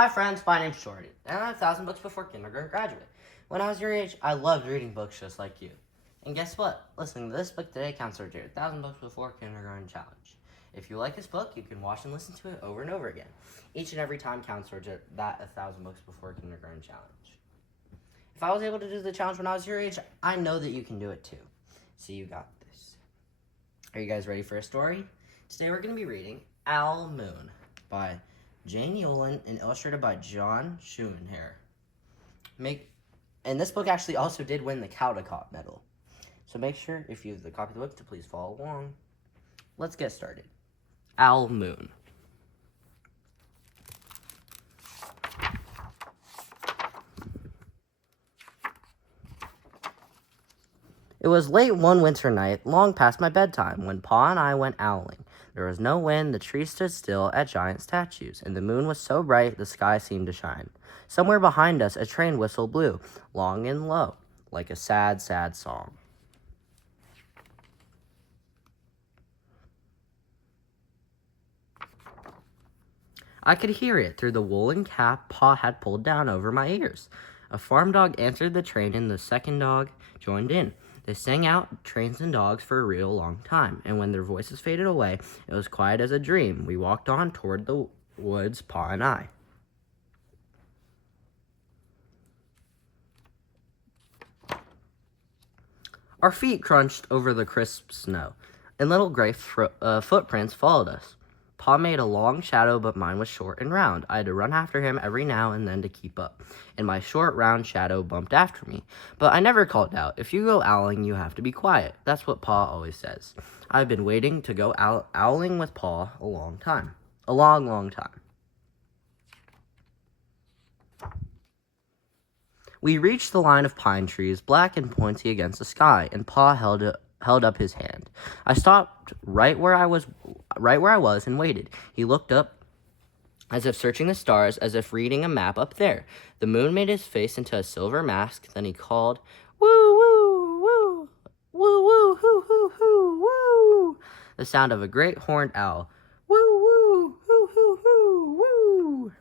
Hi friends, my name's Jordan, and I'm 1,000 books before kindergarten graduate. When I was your age, I loved reading books just like you. And guess what? Listening to this book today counts towards your 1,000 books before kindergarten challenge. If you like this book, you can watch and listen to it over and over again. Each and every time counts towards that 1,000 books before kindergarten challenge. If I was able to do the challenge when I was your age, I know that you can do it too. So you got this. Are you guys ready for a story? Today we're going to be reading Owl Moon by Jane Yolen and illustrated by John Schoenherr. And this book actually also did win the Caldecott Medal. So make sure, if you have the copy of the book, to please follow along. Let's get started. Owl Moon. It was late one winter night, long past my bedtime, when Pa and I went owling. There was no wind, the trees stood still at giant statues, and the moon was so bright the sky seemed to shine. Somewhere behind us a train whistle blew, long and low, like a sad, sad song. I could hear it through the woolen cap Pa had pulled down over my ears. A farm dog answered the train, and the second dog joined in. They sang out trains and dogs for a real long time, and when their voices faded away, it was quiet as a dream. We walked on toward the woods, Pa and I. Our feet crunched over the crisp snow, and little gray footprints followed us. Pa made a long shadow, but mine was short and round. I had to run after him every now and then to keep up, and my short, round shadow bumped after me. But I never called out. If you go owling, you have to be quiet. That's what Pa always says. I've been waiting to go owling with Pa a long time. A long, long time. We reached the line of pine trees, black and pointy against the sky, and Pa held up his hand. I stopped right where I was and waited. He looked up as if searching the stars, as if reading a map up there. The moon made his face into a silver mask. Then he called, "Woo, woo, woo, woo, woo, hoo, hoo, hoo, woo," the sound of a great horned owl. Woo, woo, hoo, hoo, hoo, woo.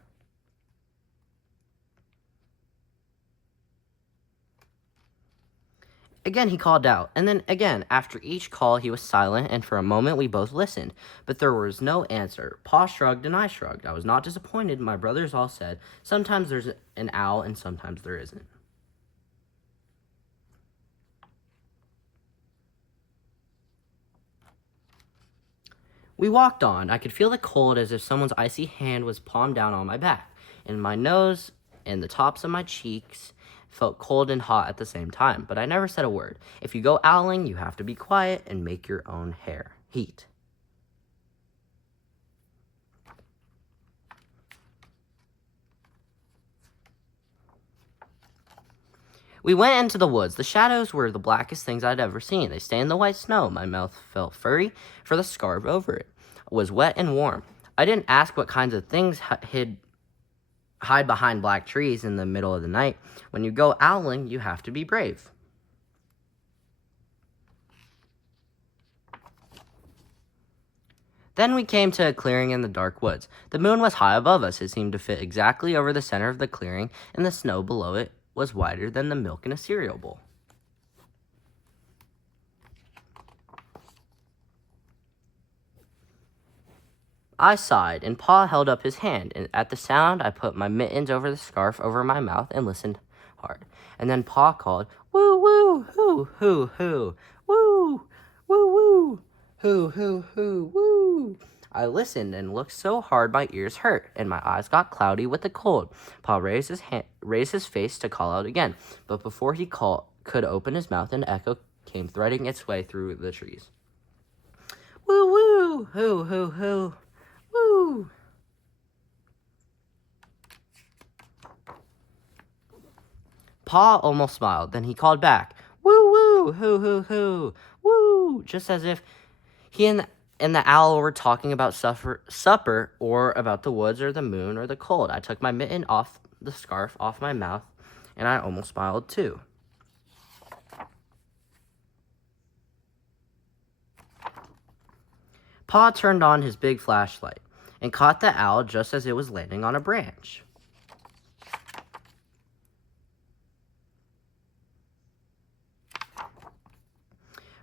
Again he called out, and then again. After each call he was silent, and for a moment we both listened. But there was no answer. Pa shrugged and I shrugged. I was not disappointed. My brothers all said, sometimes there's an owl and sometimes there isn't. We walked on. I could feel the cold as if someone's icy hand was palmed down on my back, and my nose and the tops of my cheeks felt cold and hot at the same time, but I never said a word. If you go owling, you have to be quiet and make your own heat. We went into the woods. The shadows were the blackest things I'd ever seen. They stained the white snow. My mouth felt furry, for the scarf over it was wet and warm. I didn't ask what kinds of things hide behind black trees in the middle of the night. When you go owling, you have to be brave. Then we came to a clearing in the dark woods. The moon was high above us. It seemed to fit exactly over the center of the clearing, and the snow below it was wider than the milk in a cereal bowl. I sighed, and Pa held up his hand, and at the sound I put my mittens over the scarf over my mouth and listened hard. And then Pa called, "Woo, woo, hoo, hoo, hoo, woo, woo, woo, hoo, hoo, hoo, woo." I listened and looked so hard my ears hurt, and my eyes got cloudy with the cold. Pa raised his face to call out again, but before he could open his mouth, an echo came threading its way through the trees. "Woo, woo, hoo, hoo, hoo, woo." Pa almost smiled. Then he called back, "Woo, woo, hoo, hoo, hoo, woo," just as if he and the owl were talking about supper or about the woods or the moon or the cold. I took my mitten off the scarf off my mouth, and I almost smiled too. Pa turned on his big flashlight and caught the owl just as it was landing on a branch.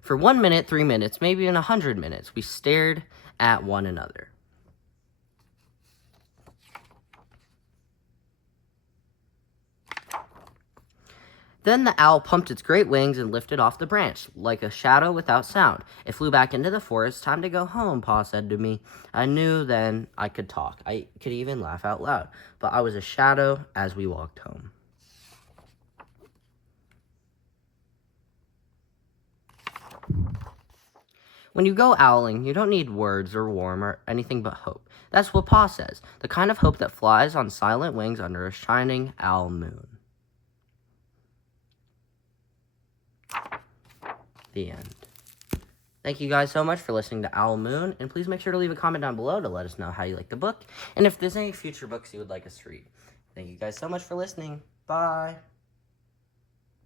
For 1 minute, 3 minutes, maybe even 100 minutes, we stared at one another. Then the owl pumped its great wings and lifted off the branch, like a shadow without sound. It flew back into the forest. Time to go home, Pa said to me. I knew then I could talk. I could even laugh out loud. But I was a shadow as we walked home. When you go owling, you don't need words or warm or anything but hope. That's what Pa says, the kind of hope that flies on silent wings under a shining owl moon. The end. Thank you guys so much for listening to Owl Moon, and please make sure to leave a comment down below to let us know how you like the book, and if there's any future books you would like us to read. Thank you guys so much for listening. Bye!